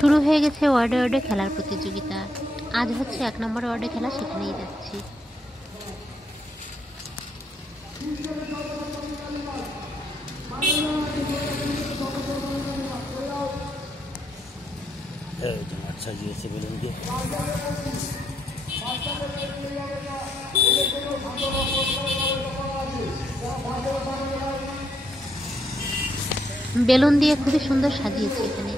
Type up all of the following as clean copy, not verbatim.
শুরু হয়ে গেছে ওয়ার্ডে ওয়ার্ডে খেলার প্রতিযোগিতা। আজ হচ্ছে 1 নম্বর ওয়ার্ডে খেলা, সেখানেই যাচ্ছি। সাজিয়েছে বেলুন দিয়ে। বেলুন দিয়ে খুবই সুন্দর সাজিয়েছে এখানে।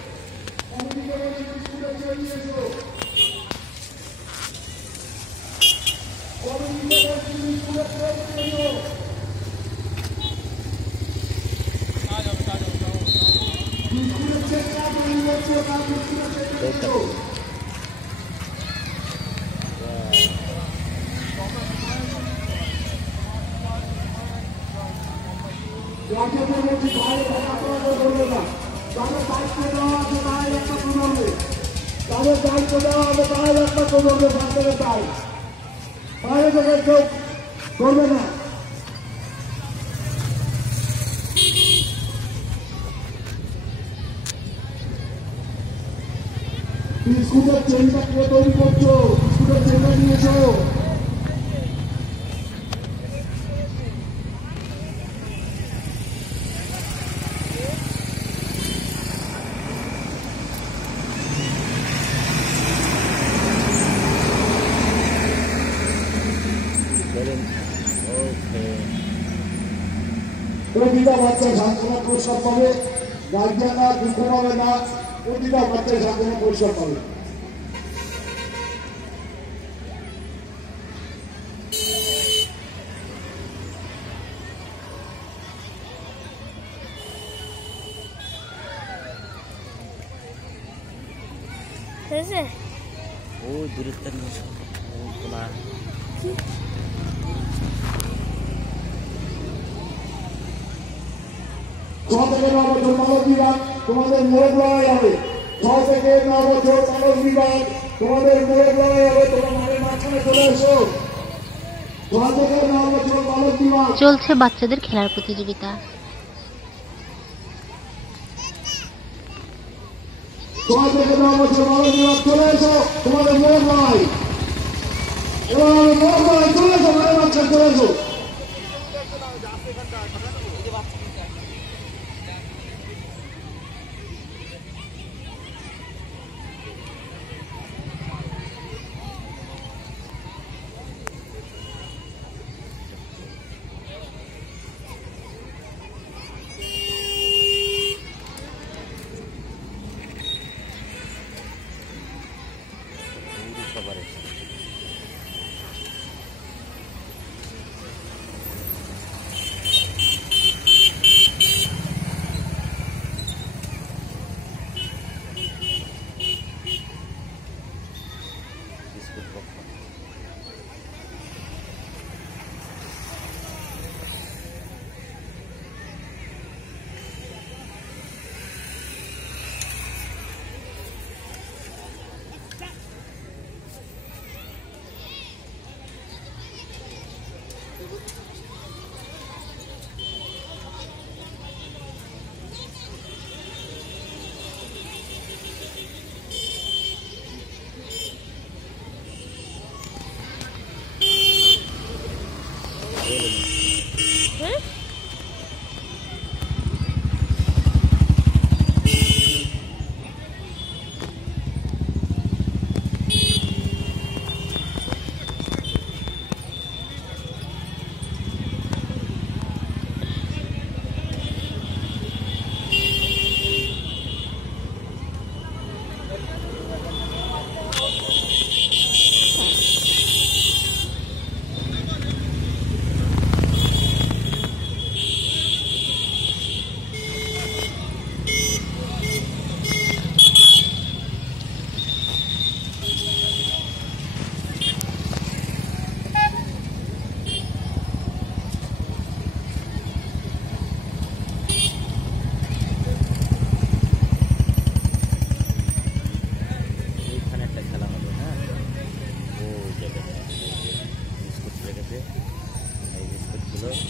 করবে না। বিস্কুটের চেনটা কে তৈরি করছো? বিস্কুটের চেনটা নিয়েছো? প্রতিটা বাচ্চা সান্ত্বনা পুরস্কার পাবে, গার্জিয়ানরা দুঃখ পাবে না, প্রতিটা বাচ্চা সান্ত্বনা পুরস্কার পাবে। ও দূরত্ব তোমাদের মোড়ক লড়াই হবে। 6 থেকে 9 বছর বালক বিভাগ তোমাদের মোড়ক লড়াই হবে। তোমার মাঠের মাঝখানে চলে এসো। 6 থেকে 9 বছর বালক বিভাগ চলছে বাচ্চাদের খেলার প্রতিযোগিতা। 6 থেকে 9 বছর বালক বিভাগ চলে এসো। তোমাদের মোড়ক লড়াই, এবার মোড়ক লড়াই চলে এসো, মাঠের মাঝখানে চলে এসো।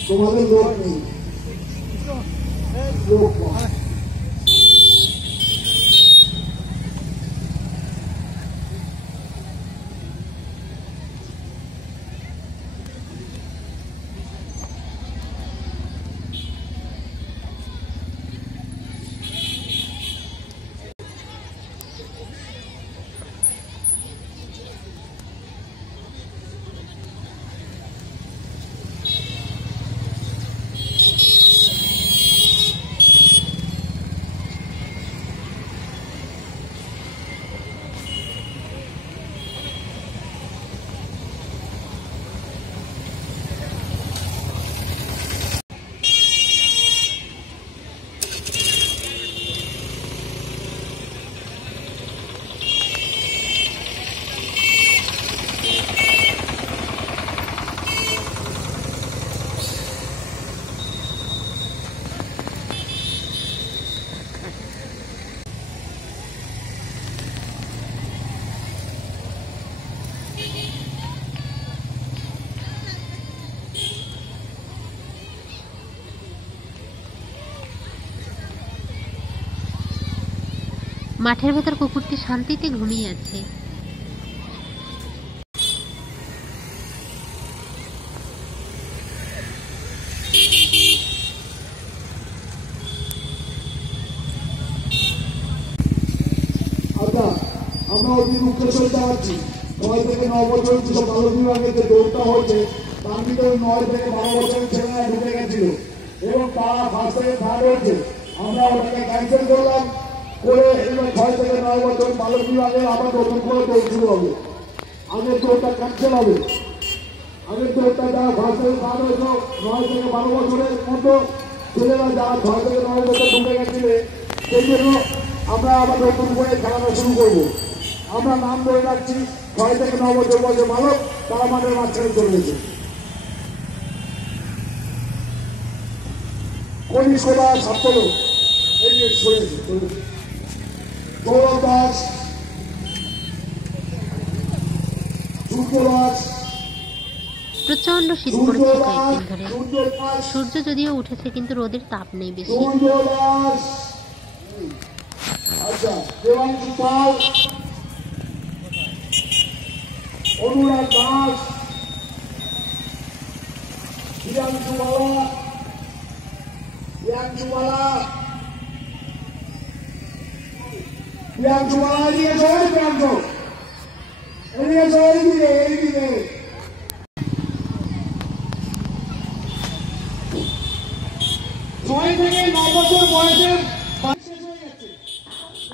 তোমাদের লোক নেই, লোক মাঠের ভেতর কুকুরটি শান্তিতে ঘুমিয়ে আছে। আচ্ছা, আমরা অতি দুঃখের সহিত জানাচ্ছি 6 থেকে 9 বছর যেসব বালক বিভাগের যে দৌড়টা হয়েছে তার ভিতরে 9 থেকে 12 বছরের ছেলেরা ঢুকে গেছিল এবং তারা ফার্স্ট থেকে থার্ড হয়েছে। আমরা ওটাকে ক্যান্সেল করলাম করে এবার 6 থেকে 9 বছর বালক বিভাগে আবার নতুন করে দৌড় শুরু হবে। আগের দৌড়টা ক্যান্সেল হবে। আগের দৌড়টা যারা ফার্স্ট থেকে থার্ড হয়েছে 9 থেকে 12 বছরের মতো ছেলেরা যারা 6 থেকে 9 বছর ঢুকে গেছিলে সেই জন্য আমরা আবার নতুন করে খেলানো শুরু করবো। আমরা নাম ধরে রাখছি 6 থেকে 9 বছর বয়সে বালক, তারা মাঠের মাঝখানে চলে গেছে। কনিষ্ঠরা ছাত্র এই যে সরেছে গৌরব দাস, সূর্য দাস, প্রচন্ড শীত পড়েছে কয়েকদিন ধরে। সূর্য যদিও উঠেছে কিন্তু রোদের তাপ নেই বেশি। সূর্য দাস, আচ্ছা দেবাংশু পাল, অনুরাগ দাস, প্রিয়াংশু বালা, প্রিয়াংশু বালা, প্রিয়াংশু বালা এদিকে সবাই, প্রিয়াংশু এদিকে সবাই, এইদিকে এইদিকে।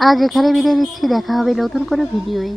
আজ এখানে বিদায় নিচ্ছি, দেখা হবে নতুন কোনো ভিডিওয়ে।